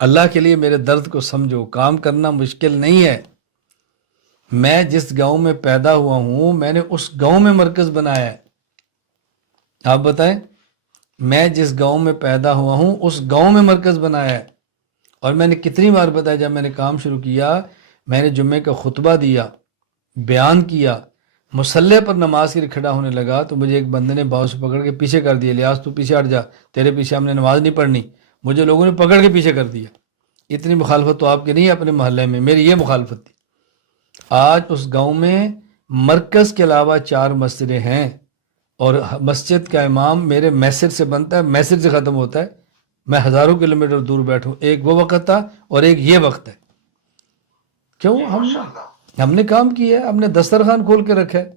اللہ کے لیے میرے درد کو سمجھو، کام کرنا مشکل نہیں ہے۔ میں جس گاؤں میں پیدا ہوا ہوں میں نے اس گاؤں میں مرکز بنایا ہے۔ آپ بتائیں، میں جس گاؤں میں پیدا ہوا ہوں اس گاؤں میں مرکز بنایا ہے۔ اور میں نے کتنی بار بتایا، جب میں نے کام شروع کیا، میں نے جمعے کا خطبہ دیا، بیان کیا، مصلی پر نماز کے لیے کھڑا ہونے لگا تو مجھے ایک بندے نے باؤں سے پکڑ کے پیچھے کر دیا، لیاس تو پیچھے ہٹ جا، تیرے پیچھے ہم نے نماز نہیں پڑھنی۔ مجھے لوگوں نے پکڑ کے پیچھے کر دیا۔ اتنی مخالفت تو آپ کی نہیں ہے اپنے محلے میں، میری یہ مخالفت تھی۔ آج اس گاؤں میں مرکز کے علاوہ 4 مسجدیں ہیں، اور مسجد کا امام میرے میسر سے بنتا ہے، میسر سے ختم ہوتا ہے۔ میں ہزاروں کلومیٹر دور بیٹھوں، ایک وہ وقت تھا اور ایک یہ وقت ہے۔ کیوں؟ ہم نے کام کیا ہے، ہم نے دسترخوان کھول کے رکھا ہے۔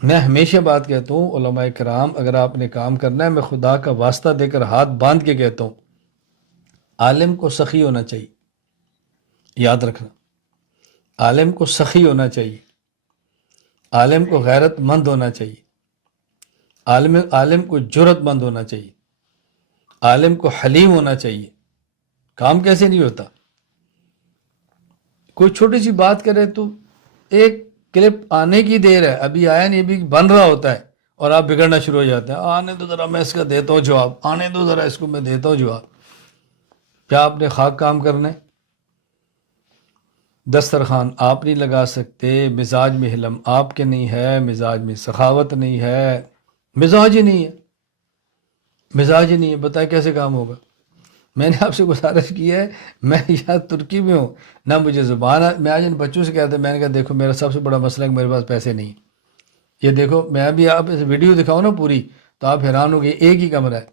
میں ہمیشہ بات کہتا ہوں، علماء کرام اگر آپ نے کام کرنا ہے، میں خدا کا واسطہ دے کر ہاتھ باندھ کے کہتا ہوں، عالم کو سخی ہونا چاہیے۔ یاد رکھنا، عالم کو سخی ہونا چاہیے، عالم کو غیرت مند ہونا چاہیے، عالم کو جرت مند ہونا چاہیے، عالم کو حلیم ہونا چاہیے۔ کام کیسے نہیں ہوتا؟ کوئی چھوٹی سی بات کرے تو ایک کلپ آنے کی دیر ہے، ابھی آیا نہیں، ابھی بن رہا ہوتا ہے، اور آپ بگڑنا شروع ہو جاتے ہیں، آنے دو ذرا میں اس کا دیتا ہوں جواب، آنے دو ذرا اس کو میں دیتا ہوں جواب۔ کیا آپ نے خاک کام کرنا ہے؟ دسترخوان آپ نہیں لگا سکتے، مزاج میں حلم آپ کے نہیں ہے، مزاج میں سخاوت نہیں ہے، مزاج ہی نہیں ہے، مزاج ہی نہیں ہے، بتائیں کیسے کام ہوگا؟ میں نے آپ سے گزارش کی ہے، میں یہاں ترکی میں ہوں، نہ مجھے زبان میں آج ان بچوں سے کہتا میں نے کہا دیکھو میرا سب سے بڑا مسئلہ ہے کہ میرے پاس پیسے نہیں ہیں۔ یہ دیکھو، میں ابھی آپ اس ویڈیو دکھاؤں نا پوری تو آپ حیران ہو گئے، ایک ہی کمرہ ہے،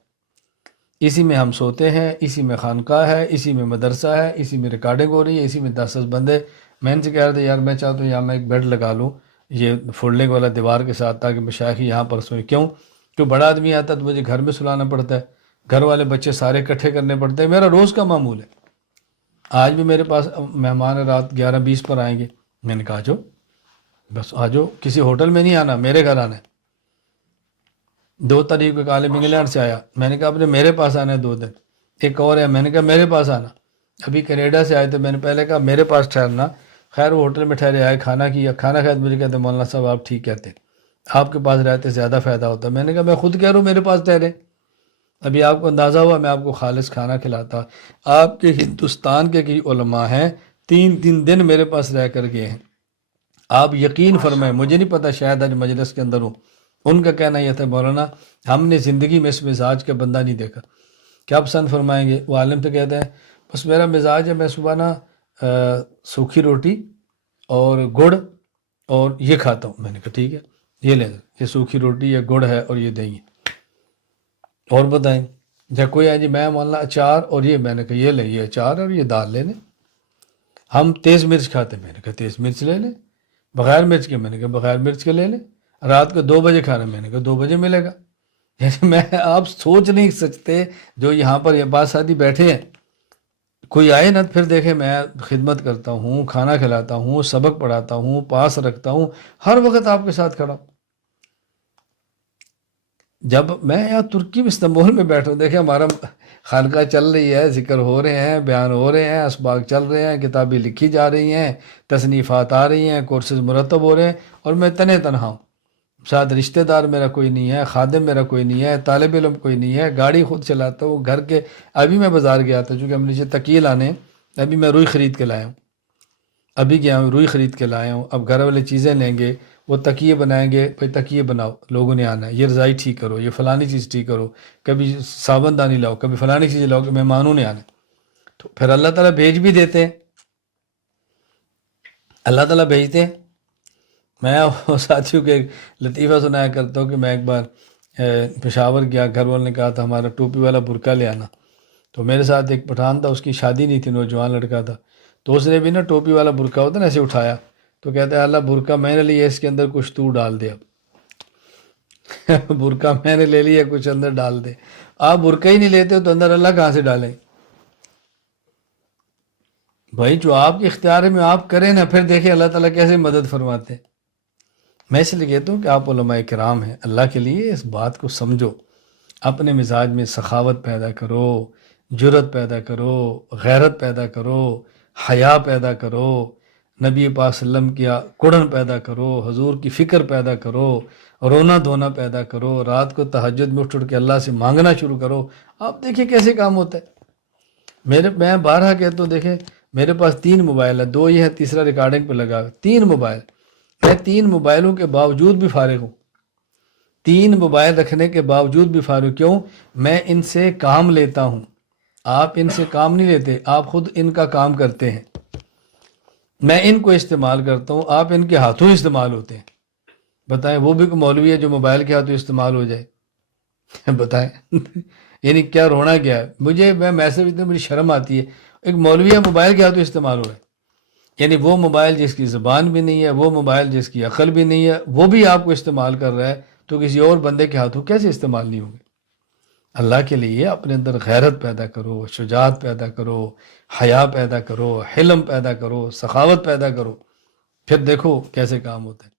اسی میں ہم سوتے ہیں، اسی میں خانقاہ ہے، اسی میں مدرسہ ہے، اسی میں ریکارڈنگ ہو رہی ہے، اسی میں 10 بندے۔ میں ان سے کہہ رہا تھا یار میں چاہتا ہوں یہاں میں ایک بیڈ لگا لوں یہ فولڈنگ والا دیوار کے ساتھ، تاکہ مشائخ یہاں پر سوئیں۔ کیوں؟ جو بڑا آدمی آتا ہے تو مجھے گھر میں سلانا پڑتا ہے، گھر والے بچے سارے اکٹھے کرنے پڑتے ہیں، میرا روز کا معمول ہے۔ آج بھی میرے پاس مہمان رات 11:20 پر آئیں گے، میں نے کہا جو بس آ جاؤ، کسی ہوٹل میں نہیں آنا، میرے گھر آنا ہے۔ 2 تاریخ کو ایک عالم انگلینڈ سے آیا، میں نے کہا آپ نے میرے پاس آنا ہے 2 دن۔ ایک اور ہے، میں نے کہا میرے پاس آنا۔ ابھی کینیڈا سے آئے تو میں نے پہلے کہا میرے پاس ٹھہرنا، خیر وہ ہوٹل میں ٹھہرے، آئے، کھانا کیا، کھانا کھایا تو مجھے کہتے مولانا صاحب آپ ٹھیک کہتے ہیں، آپ کے پاس رہتے زیادہ فائدہ ہوتا۔ میں نے کہا میں خود کہہ رہا ہوں میرے پاس ٹھہرے، ابھی آپ کو اندازہ ہوا میں آپ کو خالص کھانا کھلاتا۔ آپ کے ہندوستان کے کئی علماء ہیں 3 دن میرے پاس رہ کر گئے ہیں۔ آپ یقین فرمائیں، مجھے نہیں پتا شاید آج مجلس کے اندر ہوں، ان کا کہنا یہ تھا مولانا ہم نے زندگی میں اس مزاج کا بندہ نہیں دیکھا۔ کیا پسند فرمائیں گے؟ وہ عالم سے کہتے ہیں بس میرا مزاج ہے، میں صبح نا سوکھی روٹی اور گڑ اور یہ کھاتا ہوں۔ میں نے کہا ٹھیک ہے، یہ لیں، یہ سوکھی روٹی یا گڑ ہے اور یہ دہی ہے، اور بتائیں۔ جب کوئی آئے جی میں مولانا اچار اور یہ، میں نے کہا یہ لیں، یہ اچار اور یہ دال لے لیں۔ ہم تیز مرچ کھاتے ہیں، میں نے کہا تیز مرچ لے لیں، بغیر مرچ کے، میں نے کہا بغیر مرچ کے لے لیں۔ رات کو 2 بجے کھانا، میں نے کہا 2 بجے ملے گا۔ یعنی میں آپ سوچ نہیں سکتے، جو یہاں پر یہ بات ساتھی بیٹھے ہیں، کوئی آئے نا پھر دیکھیں میں خدمت کرتا ہوں، کھانا کھلاتا ہوں، سبق پڑھاتا ہوں، پاس رکھتا ہوں، ہر وقت آپ کے ساتھ کھڑا ہوں۔ جب میں یہاں ترکی میں استنبول میں بیٹھا ہوں، دیکھیں ہمارا خانقاہ چل رہی ہے، ذکر ہو رہے ہیں، بیان ہو رہے ہیں، اسباق چل رہے ہیں، کتابیں لکھی جا رہی ہیں، تصنیفات آ رہی ہیں، کورسز مرتب ہو رہے ہیں، اور میں تنہا ہوں، ساتھ رشتہ دار میرا کوئی نہیں ہے، خادم میرا کوئی نہیں ہے، طالب علم کوئی نہیں ہے، گاڑی خود چلاتا ہوں گھر کے۔ ابھی میں بازار گیا تھا چونکہ ہم نیچے تکیے لانے ہیں، ابھی میں روئی خرید کے لایا ہوں، ابھی گیا ہوں روئی خرید کے لایا ہوں۔ اب گھر والے چیزیں لیں گے، وہ تکیے بنائیں گے، بھائی تکیے بناؤ، لوگوں نے آنا ہے، یہ رضائی ٹھیک کرو، یہ فلانی چیز ٹھیک کرو، کبھی صابن دانی لاؤ، کبھی فلانی چیز لاؤ کہ مہمانوں نے آنا ہے۔ تو پھر اللہ تعالیٰ بھیج بھی دیتے ہیں، اللہ تعالیٰ بھیجتے ہیں۔ میں ساتھیوں کے لطیفہ سنایا کرتا ہوں کہ میں ایک بار پشاور گیا، گھر والوں نے کہا تھا ہمارا ٹوپی والا برقع لے آنا، تو میرے ساتھ ایک پٹھان تھا، اس کی شادی نہیں تھی، نوجوان لڑکا تھا، تو اس نے بھی نا ٹوپی والا برقع ہوتا ہے نا ایسے اٹھایا، تو کہتا ہے اللہ برقع میں نے لیا، اس کے اندر کچھ تو ڈال دے۔ اب برقع میں نے لے لیا، کچھ اندر ڈال دے۔ آپ برقع ہی نہیں لیتے تو اندر اللہ کہاں سے ڈالیں؟ بھائی جو آپ کے اختیار میں آپ کریں نا، پھر دیکھیں اللہ تعالیٰ کیسے مدد فرماتے ہیں۔ میں اس لیے کہتا ہوں کہ آپ علماء کرام ہیں، اللہ کے لیے اس بات کو سمجھو، اپنے مزاج میں سخاوت پیدا کرو، جرت پیدا کرو، غیرت پیدا کرو، حیا پیدا کرو، نبی پاک صلی اللہ علیہ وسلم کیا کڑن پیدا کرو، حضور کی فکر پیدا کرو، رونا دھونا پیدا کرو، رات کو تہجد میں اٹھ کے اللہ سے مانگنا شروع کرو۔ آپ دیکھیں کیسے کام ہوتا ہے۔ میں بارہا کہتا ہوں، دیکھیں میرے پاس 3 موبائل ہے، 2 یہ ہے، تیسرا ریکارڈنگ پہ لگا ہوا، 3 موبائل، میں 3 موبائلوں کے باوجود بھی فارغ ہوں، 3 موبائل رکھنے کے باوجود بھی فارغ۔ کیوں؟ میں ان سے کام لیتا ہوں، آپ ان سے کام نہیں لیتے، آپ خود ان کا کام کرتے ہیں۔ میں ان کو استعمال کرتا ہوں، آپ ان کے ہاتھوں استعمال ہوتے ہیں۔ بتائیں وہ بھی کوئی مولوی ہے جو موبائل کے ہاتھوں استعمال ہو جائے؟ بتائیں یعنی کیا رونا کیا ہے؟ میں میسج اتنی بڑی شرم آتی ہے، ایک مولوی ہے موبائل کے ہاتھوں استعمال ہو رہا ہے، یعنی وہ موبائل جس کی زبان بھی نہیں ہے، وہ موبائل جس کی عقل بھی نہیں ہے، وہ بھی آپ کو استعمال کر رہا ہے، تو کسی اور بندے کے ہاتھوں کیسے استعمال نہیں ہوگے؟ اللہ کے لیے اپنے اندر غیرت پیدا کرو، شجاعت پیدا کرو، حیا پیدا کرو، حلم پیدا کرو، سخاوت پیدا کرو، پھر دیکھو کیسے کام ہوتا ہے۔